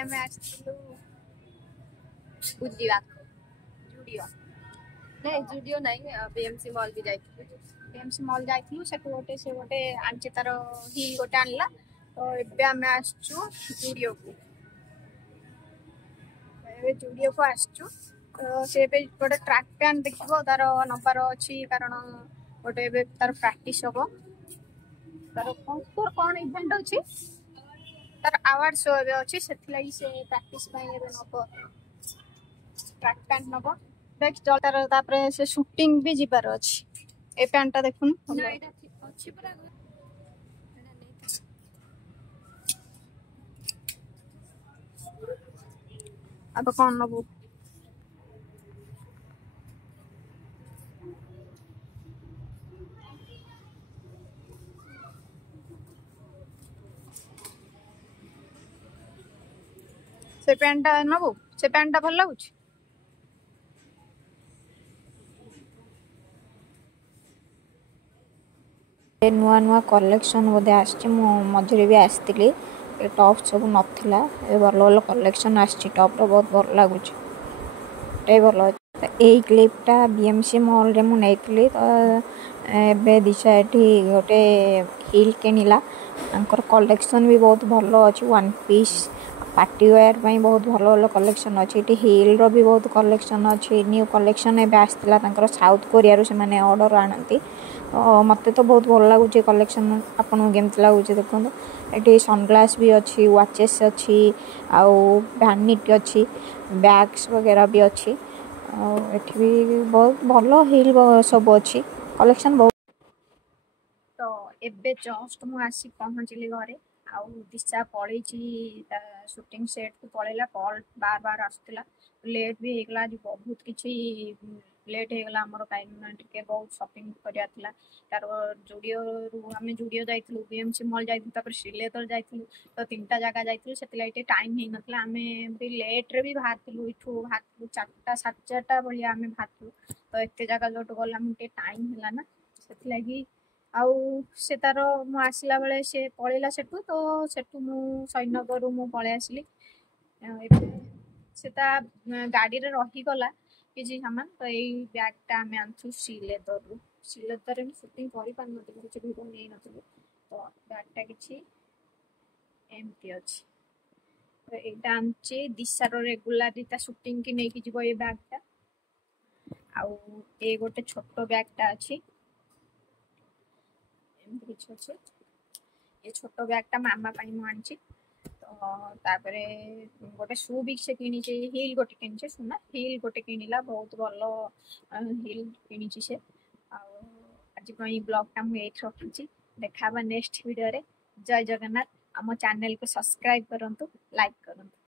आम बुझाक जुडियो नहीं जुडियो नहीं बीएमसी मॉल भी जाइए बीएमसी मॉल जाइलु से गोटे से गोटे आनी तार हिल गोटे आनला तो एबे आम आसचु जुडियो को जुडियो को आसचु तो से गोटे ट्रैक पैंट देखो तार नबार अच्छी कारण गोटे तार प्रैक्टिस हम तार तोर कौन इवेंट अच्छी तार अवार्ड शो ए अच्छी से प्रैक्टिस नब ट्रैक पैंट नब देख चल तार से शूटिंग भी जीवार अच्छी ए पैंटा देखुन अब कौन नबू से पैंटा नबू से पैंटा भल लगुच नुआ नुआ कलेक्शन बोधे आसची मझे भी आसती टॉप सब नाला भल भल कलेक्शन आसची टॉप बहुत भल लगुच भल यही क्लिपटा बीएमसी मॉल रे मुझे तो ए दिशा ये गोटे हिल किणला कलेक्शन भी बहुत भल अच्छी वन पीस पार्टी वेयर बहुत भल भल कलेक्शन अच्छी हिल रो भी बहुत कलेक्शन अच्छी न्यू कलेक्शन एवं आसाला साउथ कोरिया से मैंने ऑर्डर आनती तो मत तो बहुत भल लगुच कलेक्शन आपन केमती लगुच देखो ये सनग्लास भी अच्छी वाचेस अच्छी आउ वैनिटी अच्छी बैग्स वगैरह भी अच्छी एठी भी बहुत भल हिल सब अच्छी कलेक्शन बहुत तो एबे जस्ट मु आसी पहुँचली घरे आउ दिशा पलि शूटिंग सेट को पलैला कॉल बार बार आसला लेट भी होगला आज बहुत किसी लेट होगला आमर कहीं बहुत शॉपिंग करिया तार जुडियो आम जुडियो जाइलु बीएमसी मॉल जाइलु श्रीलेदर जाइलु तो 3टा जगह जाइलु से टाइम हो नाला आम भी लेट्रे भी बाहर इठू बाहर 4टा 4:30 भाया आम बाहर तो एत जगह जो गला मुझे टाइम है ना से आउ से तार मु आसला बेले से पलैला सेठू तो सेठू मु सैनगर मु पलै आसली से गाड़ी रे रहीगला किसी सामान तो यही बैगटा आम आनथु श्रीलेदर शूटिंग कर पार नी किसी भिडियो नहीं नी तो बैगटा कि एमती अच्छी तो यहाँ आनी दिशार रेगुलारिता शूटिंग की नहीं जीव ये बैगटा आउ ये गोटे छोट बैगटा अच्छी अच्छे ये छोट बैगटा मामा मु आनी तो गोटे शू भी से कि हिल गोटे कि सुना हिल गोटे किणला बहुत भल हिल कि से आज ब्लॉगटा मुझे रखी देखा नेक्स्ट वीडियो रे जय जगन्नाथ आम चैनल को सब्सक्राइब करंतु लाइक करंतु।